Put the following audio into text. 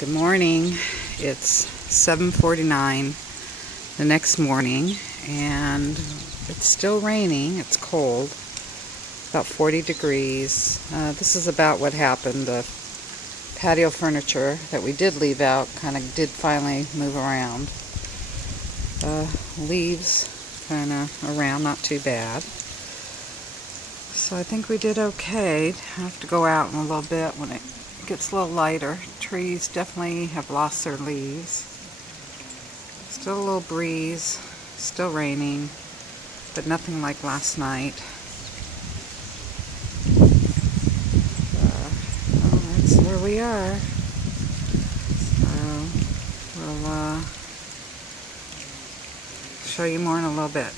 Good morning. It's 7:49 the next morning, and it's still raining. It's cold, about 40 degrees. This is about what happened. The patio furniture that we did leave out kind of did finally move around. Leaves kind of around, not too bad. So I think we did okay. I have to go out in a little bit when it gets a little lighter. Trees definitely have lost their leaves. Still a little breeze, still raining, but nothing like last night. That's where we are. So we'll show you more in a little bit.